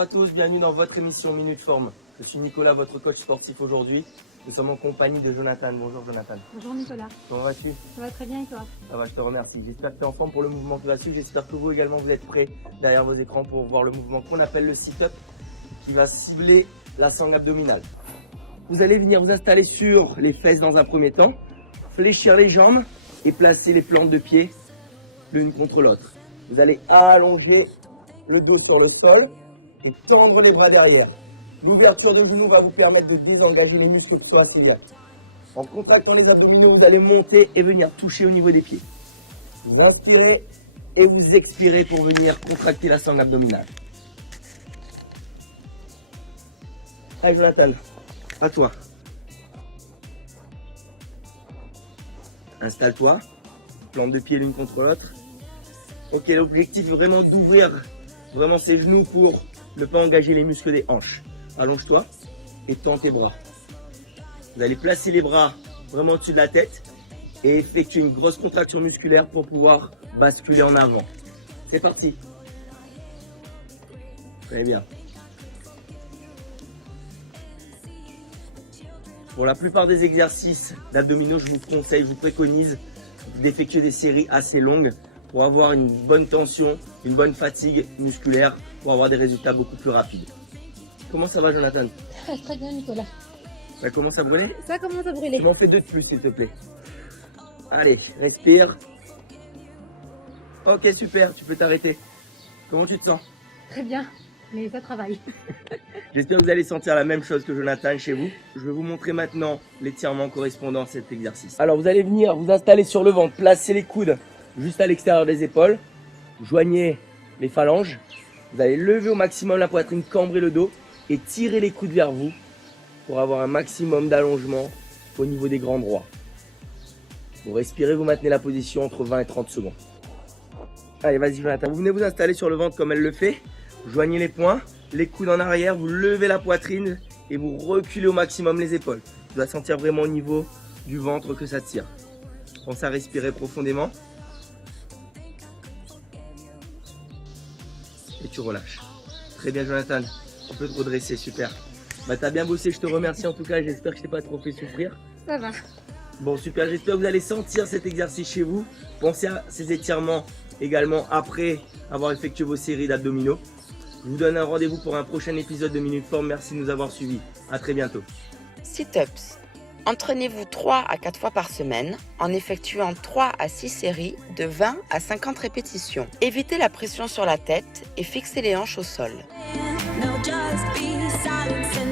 Bonjour à tous, bienvenue dans votre émission Minute Forme. Je suis Nicolas, votre coach sportif aujourd'hui. Nous sommes en compagnie de Jonathan. Bonjour Jonathan. Bonjour Nicolas. Comment vas-tu? Ça va très bien et toi? Ça va, je te remercie. J'espère que tu es en forme pour le mouvement qui va suivre. J'espère que vous également vous êtes prêts derrière vos écrans pour voir le mouvement qu'on appelle le sit-up qui va cibler la sangle abdominale. Vous allez venir vous installer sur les fesses dans un premier temps, fléchir les jambes et placer les plantes de pied l'une contre l'autre. Vous allez allonger le dos sur le sol et tendre les bras derrière. L'ouverture de genoux va vous permettre de désengager les muscles psoas-iliaques. En contractant les abdominaux, vous allez monter et venir toucher au niveau des pieds. Vous inspirez et vous expirez pour venir contracter la sangle abdominale. Allez Jonathan, à toi. Installe-toi, plante de pied l'une contre l'autre. Ok, l'objectif est vraiment d'ouvrir vraiment ses genoux pour ne pas engager les muscles des hanches. Allonge-toi et tends tes bras. Vous allez placer les bras vraiment au-dessus de la tête et effectuer une grosse contraction musculaire pour pouvoir basculer en avant. C'est parti. Très bien. Pour la plupart des exercices d'abdominaux, je vous conseille, je vous préconise d'effectuer des séries assez longues pour avoir une bonne tension, une bonne fatigue musculaire, pour avoir des résultats beaucoup plus rapides. Comment ça va Jonathan? Très bien Nicolas. Ça commence à brûler? Ça commence à brûler. Tu m'en fais 2 de plus s'il te plaît. Allez, respire. Ok, super, tu peux t'arrêter. Comment tu te sens? Très bien, mais ça travaille. J'espère que vous allez sentir la même chose que Jonathan chez vous. Je vais vous montrer maintenant l'étirement correspondant à cet exercice. Alors vous allez venir vous installer sur le ventre, placer les coudes juste à l'extérieur des épaules. Joignez les phalanges. Vous allez lever au maximum la poitrine, cambrer le dos et tirer les coudes vers vous pour avoir un maximum d'allongement au niveau des grands droits. Vous respirez, vous maintenez la position entre 20 et 30 secondes. Allez, vas-y Jonathan, vous venez vous installer sur le ventre comme elle le fait. Joignez les poings, les coudes en arrière, vous levez la poitrine et vous reculez au maximum les épaules. Tu dois sentir vraiment au niveau du ventre que ça tire. Pensez à respirer profondément. Et tu relâches. Très bien Jonathan, tu peux te redresser, super. Bah t'as bien bossé, je te remercie en tout cas, j'espère que je t'ai pas trop fait souffrir. Ça va. Bon super, j'espère que vous allez sentir cet exercice chez vous. Pensez à ces étirements également après avoir effectué vos séries d'abdominaux. Je vous donne un rendez-vous pour un prochain épisode de Minute Forme, merci de nous avoir suivis. À très bientôt. Sit-ups. Entraînez-vous 3 à 4 fois par semaine en effectuant 3 à 6 séries de 20 à 50 répétitions. Évitez la pression sur la tête et fixez les hanches au sol. No, just be silent.